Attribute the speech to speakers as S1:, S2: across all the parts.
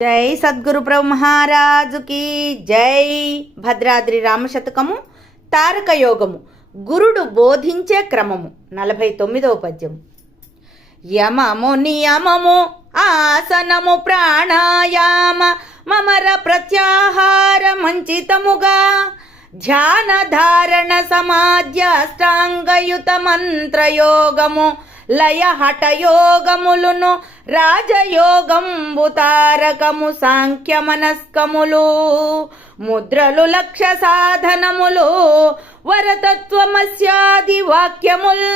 S1: జై సద్గురు మహారాజుకి జై. భద్రాద్రి రామశతకము తారక యోగము గురుడు బోధించే క్రమము నలభై తొమ్మిదవ పద్యం యమము నియమము ఆసనము ప్రాణాయామ మమర ప్రత్యాహార మంచితముగా ధ్యాన ధారణ సమాధ్యాష్టాంగయుత మంత్రయోగము లయ హఠయోగములును రాజయోగంబు తారకము సాంఖ్య మనస్కములు ముద్రలు లక్ష్య సాధనములు వరతత్వమస్యాది వాక్యముల్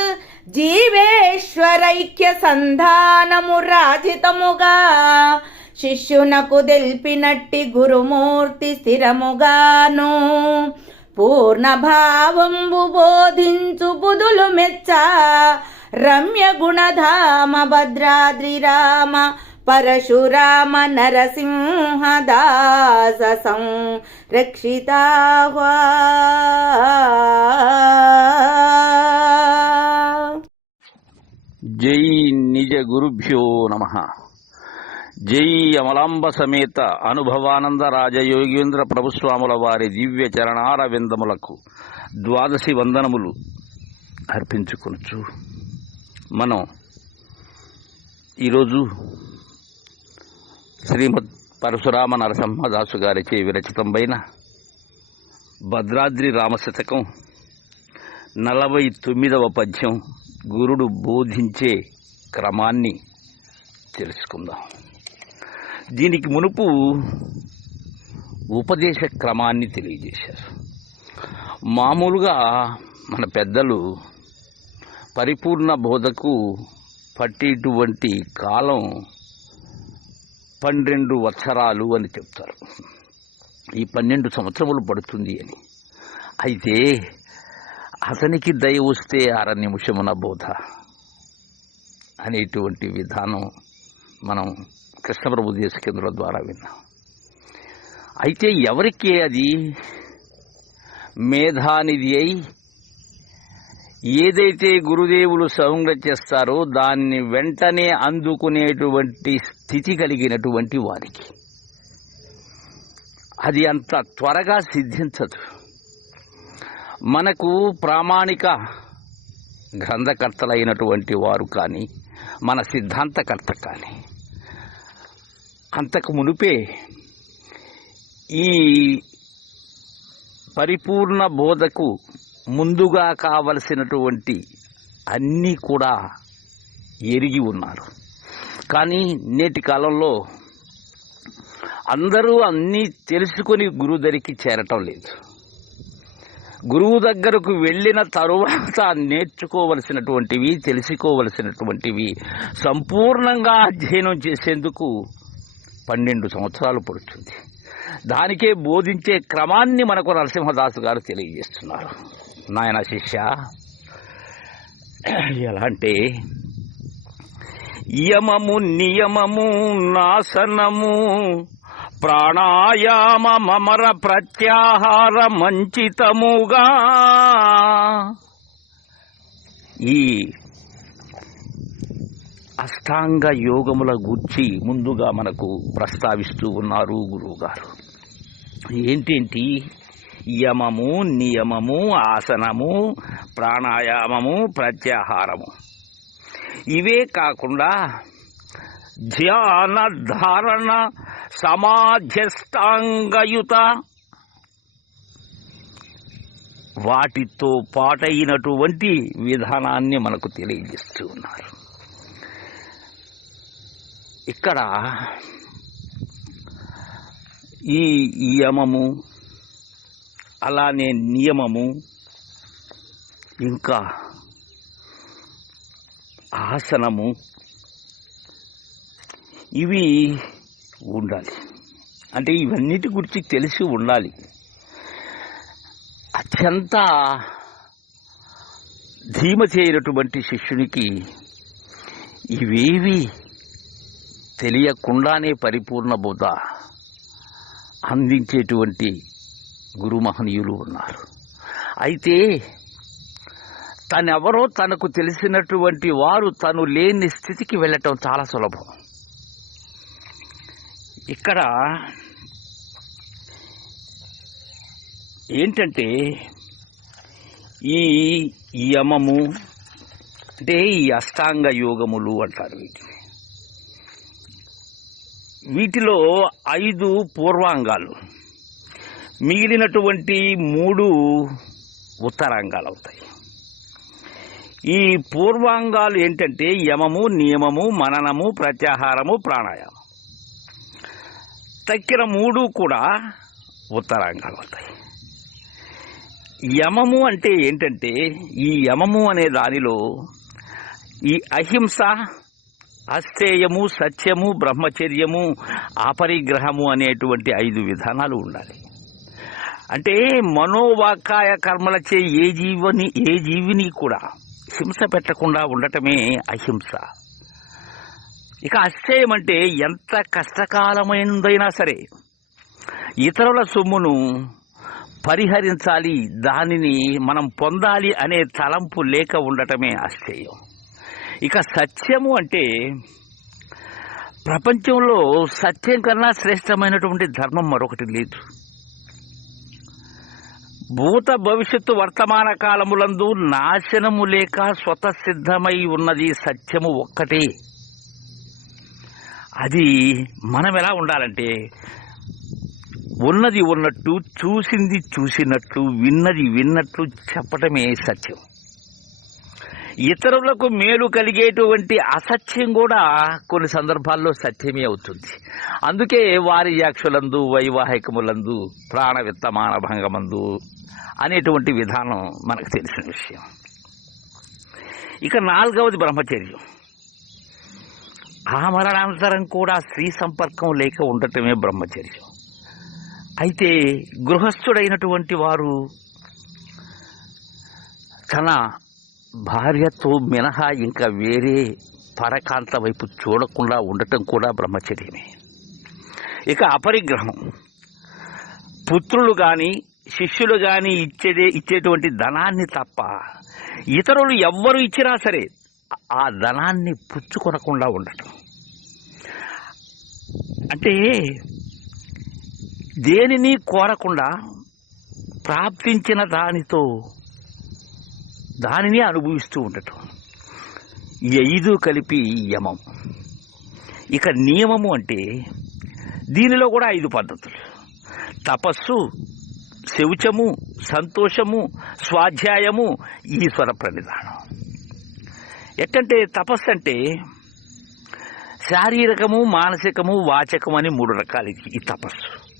S1: జీవేశ్వరైక్య సంధానము రాజితముగా శిష్యునకు దెల్పినట్టి గురుమూర్తి స్థిరముగాను. పూర్ణ భావంబు బోధించు బుధులు మెచ్చ. రమ్య గుణధామ భద్రాద్రి రామ పరశురామ నరసింహ దాస సంరక్షితా
S2: జై నిజ గురుభ్యో నమ. జై అమలాంబ సమేత అనుభవానంద రాజయోగేంద్ర ప్రభుస్వాముల వారి దివ్య చరణార విందములకు ద్వాదశి వందనములు అర్పించుకొనచ్చు మనం ఈరోజు శ్రీమద్ పరశురామ నరసింహదాసు గారిచే విరచితంపైన భద్రాద్రి రామశతకం నలభై తొమ్మిదవ పద్యం గురుడు బోధించే క్రమాన్ని తెలుసుకుందాం. దీనికి మునుపు ఉపదేశ క్రమాన్ని తెలియజేశారు. మామూలుగా మన పెద్దలు పరిపూర్ణ బోధకు పట్టేటువంటి కాలం పన్నెండు వత్సరాలు అని చెప్తారు. ఈ పన్నెండు సంవత్సరములు పడుతుంది అని. అయితే అతనికి దయ వస్తే అర నిమిషమున బోధ అనేటువంటి విధానం మనం కృష్ణప్రభు దేశకేంద్రుల ద్వారా విన్నాం. అయితే ఎవరికి అది? మేధానిధి అయి ఏదైతే గురుదేవులు సంరచిస్తారో దాన్ని వెంటనే అందుకునేటువంటి స్థితి కలిగినటువంటి వారికి. అది అంత త్వరగా సిద్ధించదు. మనకు ప్రామాణిక గ్రంథకర్తలైనటువంటి వారు కానీ మన సిద్ధాంతకర్త కానీ అంతకు మునిపే ఈ పరిపూర్ణ బోధకు ముందుగా కావలసినటువంటి అన్నీ కూడా ఎరిగి ఉన్నారు. కానీ నేటి కాలంలో అందరూ అన్నీ తెలుసుకొని గురువు దగ్గరికి చేరటం లేదు. గురువు దగ్గరకు వెళ్ళిన తరువాత నేర్చుకోవలసినటువంటివి తెలుసుకోవలసినటువంటివి సంపూర్ణంగా అధ్యయనం చేసేందుకు పన్నెండు సంవత్సరాలు పడుతుంది. దానికే బోధించే క్రమాన్ని మనకు నరసింహదాసు గారు తెలియజేస్తున్నారు. నాయన శిష్య ఎలా అంటే యమము నియమము నాశనము ప్రాణాయామ మమర ప్రత్యాహార మంచితముగా ఈ అష్టాంగ యోగముల గూర్చి ముందుగా మనకు ప్రస్తావిస్తూ ఉన్నారు గురువుగారు. ఏంటేంటి యమము నియమము ఆసనము ప్రాణాయామము ప్రత్యాహారము. ఇవే కాకుండా ధ్యాన ధారణ సమాధ్యష్టాంగయుత వాటితో పాటైనటువంటి విధానాన్ని మనకు తెలియజేస్తూ ఉన్నారు. ఇక్కడ ఈ యమము అలానే నియమము ఇంకా ఆసనము ఇవి ఉండాలి. అంటే ఇవన్నిటి గురించి తెలిసి ఉండాలి. అత్యంత ధీమ చేయనటువంటి శిష్యునికి ఇవేవి తెలియకుండానే పరిపూర్ణ బోధ అందించేటువంటి గురు మహనీయులు ఉన్నారు. అయితే తనెవరో తనకు తెలిసినటువంటి వారు తను లేని స్థితికి వెళ్ళటం చాలా సులభం. ఇక్కడ ఏంటంటే ఈ యమము అంటే ఈ అష్టాంగ యోగములు అంటారు వీటిని. వీటిలో ఐదు పూర్వాంగాలు. మిగిలినటువంటి మూడు ఉత్తరాంగాలు అవుతాయి. ఈ పూర్వాంగాలు ఏంటంటే యమము నియమము మననము ప్రత్యాహారము ప్రాణాయామం. తక్కిన మూడు కూడా ఉత్తరాంగాలు అవుతాయి. యమము అంటే ఏంటంటే ఈ యమము అనే దానిలో ఈ అహింస అస్థేయము సత్యము బ్రహ్మచర్యము ఆపరిగ్రహము అనేటువంటి ఐదు విధానాలు ఉండాలి. అంటే మనోవాకాయ కర్మలచే ఏ జీవని ఏ జీవిని కూడా హింస పెట్టకుండా ఉండటమే అహింస. ఇక అస్థేయం అంటే ఎంత కష్టకాలమైనదైనా సరే ఇతరుల సొమ్మును పరిహరించాలి దానిని మనం పొందాలి అనే తలంపు లేక ఉండటమే అస్థేయం ఇక సత్యము అంటే ప్రపంచంలో సత్యం కన్నా శ్రేష్టమైనటువంటి ధర్మం మరొకటి లేదు. భూత భవిష్యత్తు వర్తమాన కాలములందు నాశనము లేక స్వతసిద్ధమై ఉన్నది సత్యము ఒక్కటే. అది మనం ఎలా ఉండాలంటే ఉన్నది ఉన్నట్టు చూసింది చూసినట్లు విన్నది విన్నట్లు చెప్పటమే సత్యం. ఇతరులకు మేలు కలిగేటువంటి అసత్యం కూడా కొన్ని సందర్భాల్లో సత్యమే అవుతుంది. అందుకే వారి యాక్షులందు వైవాహికములందు ప్రాణ విత్తమాన భంగమందు అనేటువంటి విధానం మనకు తెలిసిన విషయం. ఇక నాలుగవది బ్రహ్మచర్యం. ఆ మరణానంతరం కూడా స్త్రీ సంపర్కం లేక ఉండటమే బ్రహ్మచర్యం. అయితే గృహస్థుడైనటువంటి వారు తన భార్యతో మినహా ఇంకా వేరే పరకాంత వైపు చూడకుండా ఉండటం కూడా బ్రహ్మచర్యమే. ఇక అపరిగ్రహం. పుత్రులు కానీ శిష్యులు కానీ ఇచ్చేదే ఇచ్చేటువంటి ధనాన్ని తప్ప ఇతరులు ఎవ్వరు ఇచ్చినా సరే ఆ ధనాన్ని పుచ్చుకొనకుండా ఉండటం. అంటే దేనిని కోరకుండా ప్రాప్తించిన దానితో దానిని అనుభవిస్తూ ఉండటం. ఈ ఐదు కలిపి యమం. ఇక నియమము అంటే దీనిలో కూడా ఐదు పద్ధతులు. తపస్సు శౌచము సంతోషము స్వాధ్యాయము ఈశ్వర ప్రణిధానం. ఎట్టంటే తపస్సు అంటే శారీరకము మానసికము వాచకము అని మూడు రకాలు ఈ తపస్సు.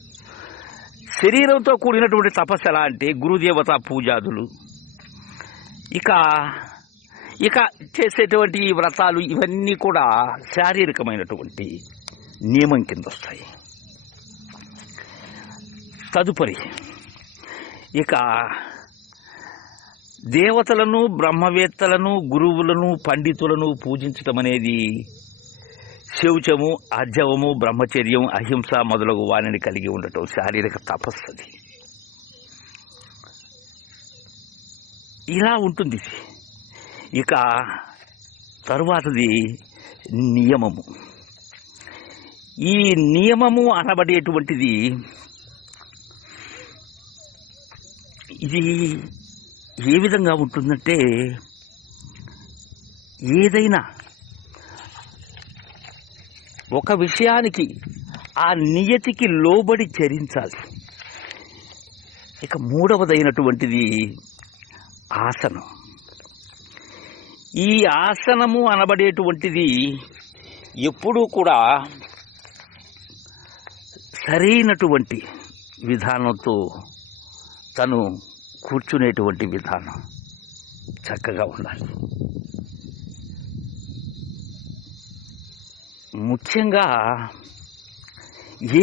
S2: శరీరంతో కూడినటువంటి తపస్సు ఎలా అంటే గురుదేవత పూజాదులు ఇక ఇక చేసేటువంటి ఈ వ్రతాలు ఇవన్నీ కూడా శారీరకమైనటువంటి నియమం కింద వస్తాయి తదుపరి ఇక దేవతలను బ్రహ్మవేత్తలను గురువులను పండితులను పూజించటం అనేది శౌచము అర్జవము బ్రహ్మచర్యం అహింస మొదలగు వాణిని కలిగి ఉండటం శారీరక తపస్సు అది. ఇలా ఉంటుంది. ఇక తరువాతది నియమము. ఈ నియమము అనబడేటువంటిది ఇది ఏ విధంగా ఉంటుందంటే ఏదైనా ఒక విషయానికి ఆ నియతికి లోబడి చరించాలి. ఇక మూడవదైనటువంటిది ఆసనం. ఈ ఆసనము అనబడేటువంటిది ఎప్పుడూ కూడా సరైనటువంటి విధానంతో తను కూర్చునేటువంటి విధానం చక్కగా ఉండాలి. ముఖ్యంగా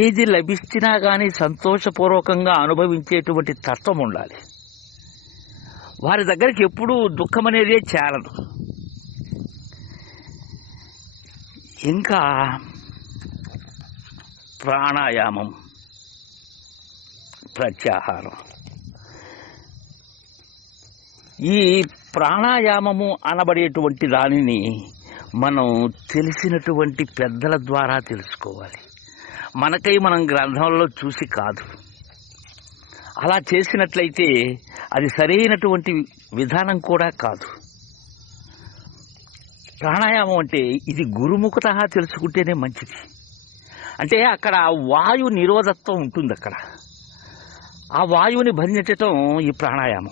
S2: ఏది లభించినా కానీ సంతోషపూర్వకంగా అనుభవించేటువంటి తత్వం ఉండాలి. వారి దగ్గరికి ఎప్పుడూ దుఃఖం అనేది చేరదు. ఇంకా ప్రాణాయామం ప్రత్యాహారం. ఈ ప్రాణాయామము అనబడేటువంటి దానిని మనం తెలిసినటువంటి పెద్దల ద్వారా తెలుసుకోవాలి. మనకై మనం గ్రంథంలో చూసి కాదు. అలా చేసినట్లయితే అది సరైనటువంటి విధానం కూడా కాదు. ప్రాణాయామం అంటే ఇది గురుముఖత తెలుసుకుంటేనే మంచిది. అంటే అక్కడ వాయు నిరోధత్వం ఉంటుంది అక్కడ. ఆ వాయువుని బంధించటం ఈ ప్రాణాయామం.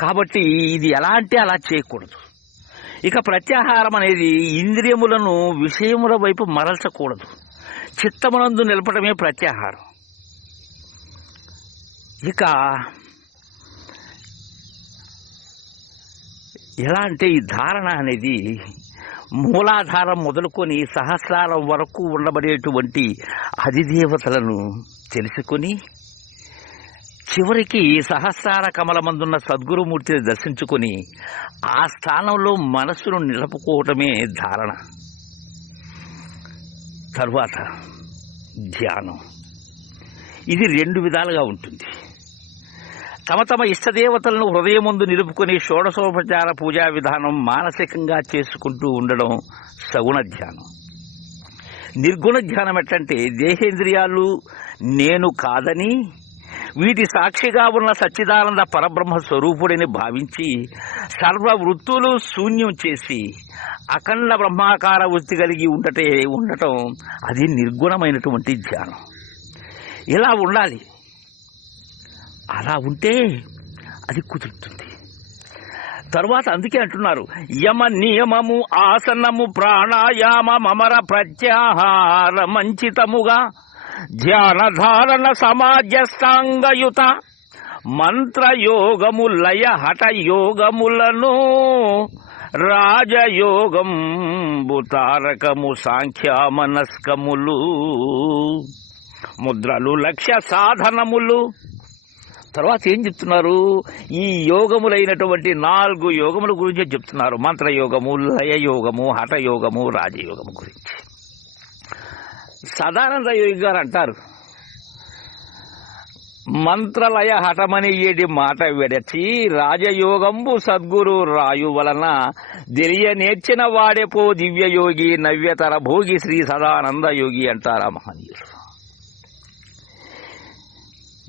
S2: కాబట్టి ఇది ఎలా అంటే అలా చేయకూడదు. ఇక ప్రత్యాహారం అనేది ఇంద్రియములను విషయముల వైపు మరల్చకూడదు. చిత్తమునందు నిలపడమే ప్రత్యాహారం. ఇక ఎలా అంటే ఈ ధారణ అనేది మూలాధారం మొదలుకొని సహస్రారం వరకు ఉండబడేటువంటి అధిదేవతలను తెలుసుకొని చివరికి సహస్రార కమలమందున్న సద్గురుమూర్తిని దర్శించుకొని ఆ స్థానంలో మనస్సును నిలుపుకోవటమే ధారణ. తరువాత ధ్యానం. ఇది రెండు విధాలుగా ఉంటుంది. తమ తమ ఇష్టదేవతలను హృదయం ముందు నిలుపుకుని షోడశోపచార పూజా విధానం మానసికంగా చేసుకుంటూ ఉండడం సగుణ ధ్యానం. నిర్గుణ ధ్యానం ఎట్లంటే దేహేంద్రియాలు నేను కాదని వీటి సాక్షిగా ఉన్న సచ్చిదానంద పరబ్రహ్మ స్వరూపుడిని భావించి సర్వ వృత్తులు శూన్యం చేసి అఖండ బ్రహ్మాకార వృత్తి కలిగి ఉండటే ఉండటం అది నిర్గుణమైనటువంటి ధ్యానం. ఇలా ఉండాలి. అలా ఉంటే అది కుదురుతుంది. తరువాత అందుకే అంటున్నారు యమ నియమము ఆసనము ప్రాణాయామ మమర ప్రత్యాహార మంచితముగా ధ్యానధారణ సమాజస్థాంగయుత మంత్రయోగము లయ హఠ యోగములను రాజయోగం తారకము సాంఖ్యామనస్కములు ముద్రలు లక్ష్య సాధనములు తర్వాత ఏం చెప్తున్నారు? ఈ యోగములైనటువంటి నాలుగు యోగముల గురించి చెప్తున్నారు. మంత్రయోగము లయ యోగము రాజయోగము గురించి. సదానంద యోగి గారు అంటారు. మంత్రలయ హఠమని ఏడి మాట విడచి రాజయోగంబు సద్గురు రాయు వలన తెలియ నేర్చిన వాడెపో దివ్యయోగి నవ్యతర భోగి శ్రీ సదానంద యోగి అంటారా మహనీయులు.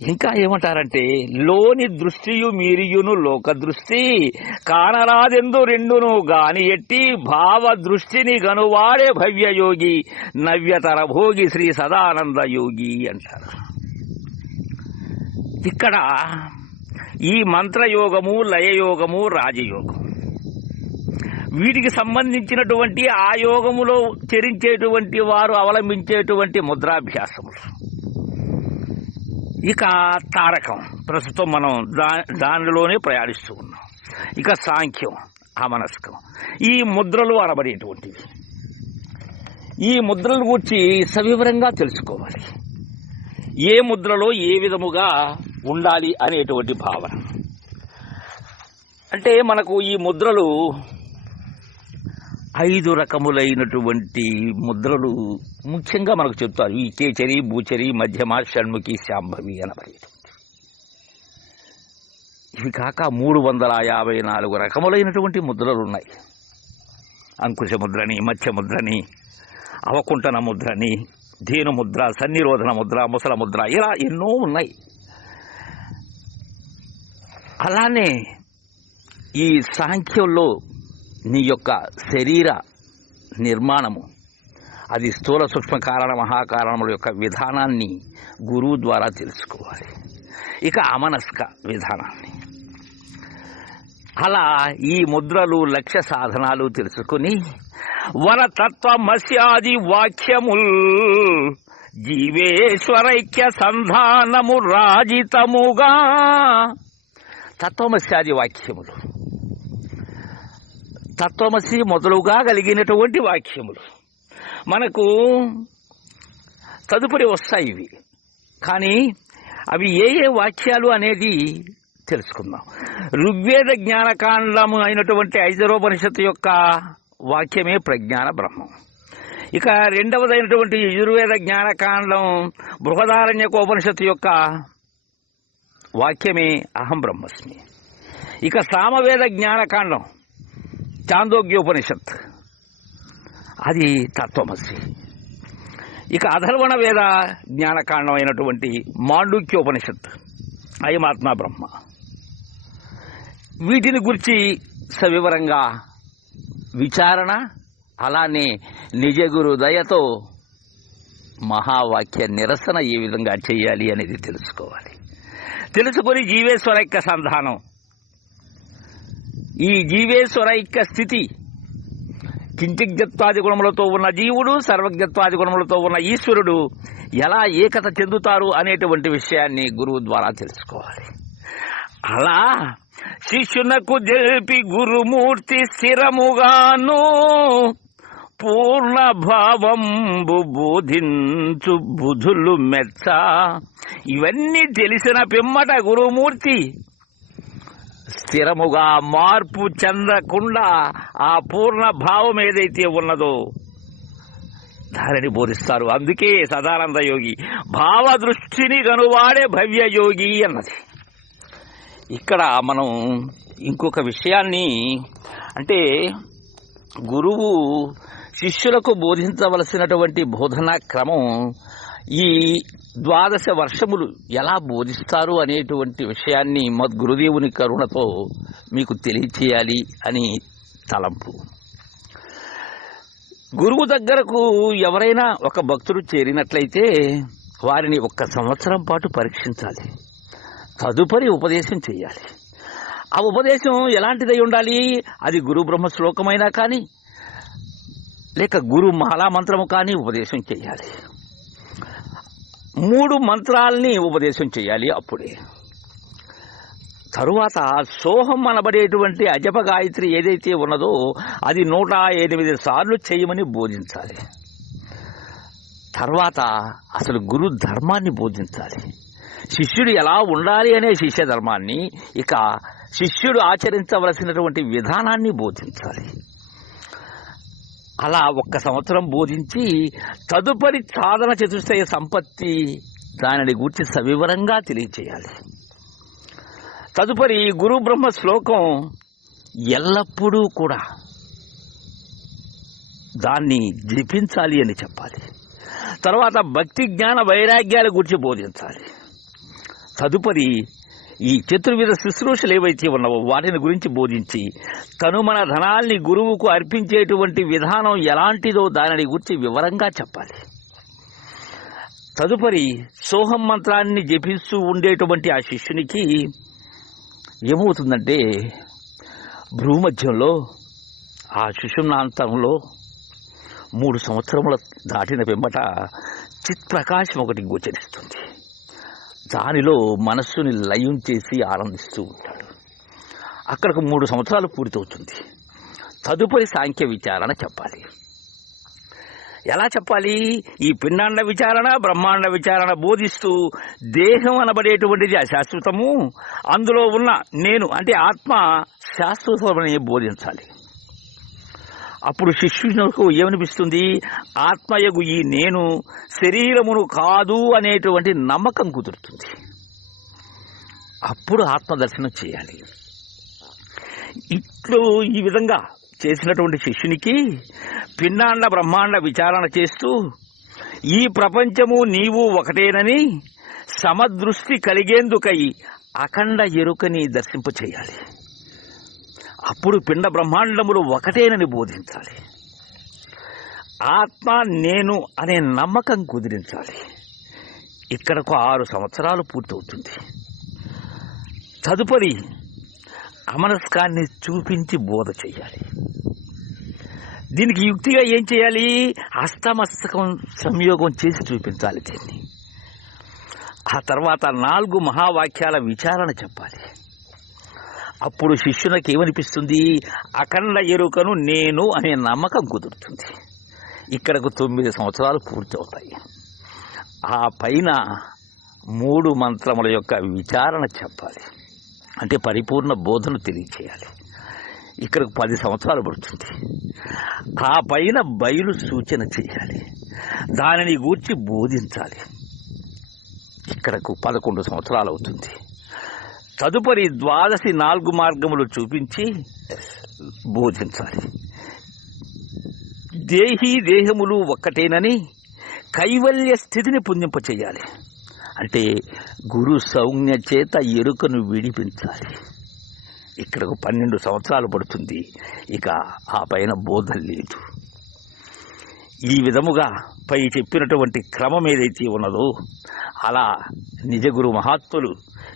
S2: ఇంకా ఏమంటారంటే లోని దృష్టియు మీరియును లోక దృష్టి కానరాదెందు రెండును గాని ఎట్టి భావ దృష్టిని గనువాడే భవ్యయోగి నవ్యతర భోగి శ్రీ సదానంద యోగి అంటారు. ఇక్కడ ఈ మంత్రయోగము లయయోగము రాజయోగం. వీటికి సంబంధించినటువంటి ఆ యోగములో చరించేటువంటి వారు అవలంబించేటువంటి ముద్రాభ్యాసములు. ఇక తారకం. ప్రస్తుతం మనం దా దానిలోనే ప్రయాణిస్తూ ఉన్నాం. ఇక సాంఖ్యం అమనస్కం. ఈ ముద్రలు అనబడేటువంటివి ఈ ముద్రలు గురించి సవివరంగా తెలుసుకోవాలి. ఏ ముద్రలో ఏ విధముగా ఉండాలి అనేటువంటి భావన. అంటే మనకు ఈ ముద్రలు ఐదు రకములైనటువంటి ముద్రలు ముఖ్యంగా మనకు చెప్తారు. ఈ కేచరి భూచరి మధ్యమ షణ్ముఖి శాంభవి అనబడేటువంటి. ఇవి కాక మూడు వందల యాభై నాలుగు రకములైనటువంటి ముద్రలు ఉన్నాయి. అంకుశ ముద్రని మత్స్య ముద్రని అవకుంఠన ముద్రని ధేను ముద్ర సన్నిరోధన ముద్ర ముసల ముద్ర ఇలా ఎన్నో ఉన్నాయి. అలానే ఈ సాంఖ్యంలో నీ యొక్క శరీర నిర్మాణము. అది స్థూల సూక్ష్మ కారణ మహాకారణముల యొక్క విధానాన్ని గురువు ద్వారా తెలుసుకోవాలి. ఇక అమనస్క విధానాన్ని. అలా ఈ ముద్రలు లక్ష్య సాధనాలు తెలుసుకుని వరతత్వమస్యాది వాక్యముల్ జీవేశ్వరైక్య సంధానము రాజితముగా తత్వమస్యాది వాక్యములు. తత్వమసి మొదలుగా కలిగినటువంటి వాక్యములు. మనకు తదుపరి వస్తాయి ఇవి. కానీ అవి ఏ ఏ వాక్యాలు అనేది తెలుసుకుందాం. ఋగ్వేద జ్ఞానకాండము అయినటువంటి ఐదరోపనిషత్తు యొక్క వాక్యమే ప్రజ్ఞాన బ్రహ్మం. ఇక రెండవదైనటువంటి యజుర్వేద జ్ఞానకాండం బృహదారణ్యకోపనిషత్తు యొక్క వాక్యమే అహం బ్రహ్మస్మి. ఇక సామవేద జ్ఞానకాండం చాందోగ్యోపనిషత్. అది తత్వమసి ఇక అధర్వణ వేద జ్ఞానకాండమైనటువంటి మాండుక్యోపనిషత్. అయమాత్మ బ్రహ్మ. వీటిని గురించి సవివరంగా విచారణ అలానే నిజ గురు దయతో మహావాక్య నిరసన ఏ విధంగా చేయాలి అనేది తెలుసుకోవాలి. తెలుసుకొని జీవేశ్వరైక్య సంధానం ఈ జీవేశ్వరైక్య స్థితి కించిజ్ఞత్వాది గుణములతో ఉన్న జీవుడు సర్వజ్ఞత్వాది గుణములతో ఉన్న ఈశ్వరుడు ఎలా ఏకత చెందుతారు అనేటువంటి విషయాన్ని గురువు ద్వారా తెలుసుకోవాలి. అలా శిష్యునకు జల్పి గురుమూర్తి స్థిరముగాను పూర్ణ భావంబు బోధించు బుధులు మెచ్చ. ఇవన్నీ తెలిసిన పిమ్మట గురుమూర్తి స్థిరముగా మార్పు చెందకుండా ఆ పూర్ణ భావం ఏదైతే ఉన్నదో దానిని బోధిస్తారు. అందుకే సదానంద యోగి భావ దృష్టిని భవ్య యోగి అన్నది. ఇక్కడ మనం ఇంకొక విషయాన్ని అంటే గురువు శిష్యులకు బోధించవలసినటువంటి బోధనా క్రమం ఈ ద్వాదశ వర్షములు ఎలా బోధిస్తారు అనేటువంటి విషయాన్ని మద్గురుదేవుని కరుణతో మీకు తెలియచేయాలి అని తలంపు. గురువు దగ్గరకు ఎవరైనా ఒక భక్తుడు చేరినట్లయితే వారిని ఒక్క సంవత్సరం పాటు పరీక్షించాలి. తదుపరి ఉపదేశం చేయాలి. ఆ ఉపదేశం ఎలాంటిదై ఉండాలి? అది గురు బ్రహ్మ శ్లోకమైనా కానీ లేక గురు మాలా మంత్రము కానీ ఉపదేశం చేయాలి. మూడు మంత్రాల్ని ఉపదేశం చేయాలి అప్పుడే. తరువాత సోహం అనబడేటువంటి అజప గాయత్రి ఏదైతే ఉన్నదో అది నూట ఎనిమిది సార్లు చేయమని బోధించాలి. తర్వాత అసలు గురు ధర్మాన్ని బోధించాలి. శిష్యుడు ఎలా ఉండాలి అనే శిష్య ధర్మాన్ని ఇక శిష్యుడు ఆచరించవలసినటువంటి విధానాన్ని బోధించాలి. అలా ఒక్క సంవత్సరం బోధించి తదుపరి సాధన చతుష్టయ సంపత్తి దానిని గురించి సవివరంగా తెలియచేయాలి. తదుపరి గురు బ్రహ్మ శ్లోకం ఎల్లప్పుడూ కూడా దాన్ని జపించాలి అని చెప్పాలి. తర్వాత భక్తి జ్ఞాన వైరాగ్యాల గురించి బోధించాలి. తదుపరి ఈ చతుర్విధ శుశ్రూషలు ఏవైతే ఉన్నావో వాటిని గురించి బోధించి తను మన ధనాల్ని గురువుకు అర్పించేటువంటి విధానం ఎలాంటిదో దానిని గురించి వివరంగా చెప్పాలి. తదుపరి సోహం మంత్రాన్ని జపిస్తూ ఉండేటువంటి ఆ శిష్యునికి ఏమవుతుందంటే భ్రూమధ్యంలో ఆ శిశునాంతంలో మూడు సంవత్సరముల దాటిన వెంబట చిత్ప్రకాశం ఒకటి గోచరిస్తుంది. దానిలో మనస్సుని లయం చేసి ఆనందిస్తూ ఉంటాడు. అక్కడకు మూడు సంవత్సరాలు పూర్తవుతుంది. తదుపరి సాంఖ్య విచారణ చెప్పాలి. ఎలా చెప్పాలి? ఈ పిండాండ విచారణ బ్రహ్మాండ విచారణ బోధిస్తూ దేహం అనబడేటువంటిది అశాశ్వతము. అందులో ఉన్న నేను అంటే ఆత్మ శాశ్వతమని బోధించాలి. అప్పుడు శిష్యునకు ఏమనిపిస్తుంది? ఆత్మయగు ఈ నేను శరీరమును కాదు అనేటువంటి నమ్మకం కుదురుతుంది. అప్పుడు ఆత్మదర్శనం చేయాలి. ఇట్లు ఈ విధంగా చేసినటువంటి శిష్యునికి పిన్నాండ బ్రహ్మాండ విచారణ చేస్తూ ఈ ప్రపంచము నీవు ఒకటేనని సమదృష్టి కలిగేందుకై అఖండ ఎరుకని దర్శింప చేయాలి అప్పుడు పిండ బ్రహ్మాండములు ఒకటేనని బోధించాలి. ఆత్మ నేను అనే నమ్మకం కుదిరించాలి. ఇక్కడకు ఆరు సంవత్సరాలు పూర్తవుతుంది. తదుపరి అమనస్కాన్ని చూపించి బోధ చేయాలి దీనికి యుక్తిగా ఏం చేయాలి? హస్తమస్తకం సంయోగం చేసి చూపించాలి దీన్ని. ఆ తర్వాత నాలుగు మహావాక్యాల విచారణ చెప్పాలి. అప్పుడు శిష్యునికి ఏమనిపిస్తుంది? అఖండ ఎరుకను నేను అనే నమ్మకం కుదురుతుంది. ఇక్కడకు తొమ్మిది సంవత్సరాలు పూర్తవుతాయి. ఆ పైన మూడు మంత్రముల యొక్క విచారణ చెప్పాలి. అంటే పరిపూర్ణ బోధన తెలియచేయాలి. ఇక్కడకు పది సంవత్సరాలు పడుతుంది. ఆ పైన బయలు సూచన చేయాలి. దానిని గూర్చి బోధించాలి. ఇక్కడకు పదకొండు సంవత్సరాలు అవుతుంది. తదుపరి ద్వాదశి నాలుగు మార్గములు చూపించి బోధించాలి. దేహి దేహములు ఒక్కటేనని కైవల్య స్థితిని పుంజింప చేయాలి అంటే గురు సౌజ్ఞ చేత ఎరుకను విడిపించాలి. ఇక్కడకు పన్నెండు సంవత్సరాలు పడుతుంది. ఇక ఆ పైన బోధ లేదు. ఈ విధముగా పై చెప్పినటువంటి క్రమం ఏదైతే ఉన్నదో అలా నిజ గురు మహాత్ములు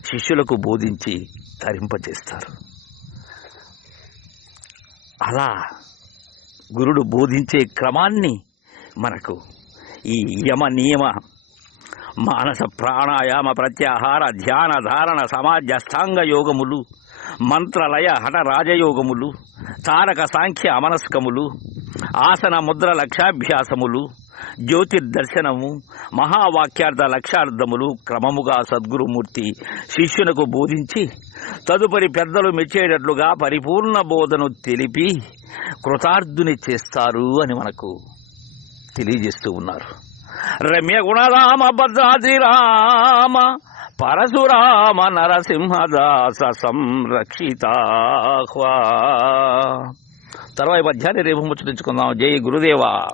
S2: శిష్యులకు బోధించి తరింపచేస్తారు అలా గురుడు బోధించే క్రమాన్ని మనకు ఈ యమ నియమ మానస ప్రాణాయామ ప్రత్యాహార ధ్యాన ధారణ సమాజస్థాంగ యోగములు మంత్రలయ హఠ రాజయోగములు తారక సాంఖ్య అమనస్కములు ఆసన ముద్ర లక్ష్యాభ్యాసములు జ్యోతిర్దర్శనము మహావాక్యార్థ లక్ష్యార్థములు క్రమముగా సద్గురుమూర్తి శిష్యునకు బోధించి తదుపరి పెద్దలు మెచ్చేటట్లుగా పరిపూర్ణ బోధను తెలిపి కృతార్థుని చేస్తారు అని మనకు తెలియజేస్తూ ఉన్నారు. రమ్య గుణరామ భద్రాద్రి రామ పరశురామ నరసింహదాస సంరక్షితాహ్వా. తర్వాత మధ్యాహ్నం రేపు ముచ్చటించుకుందాం. జై గురుదేవా.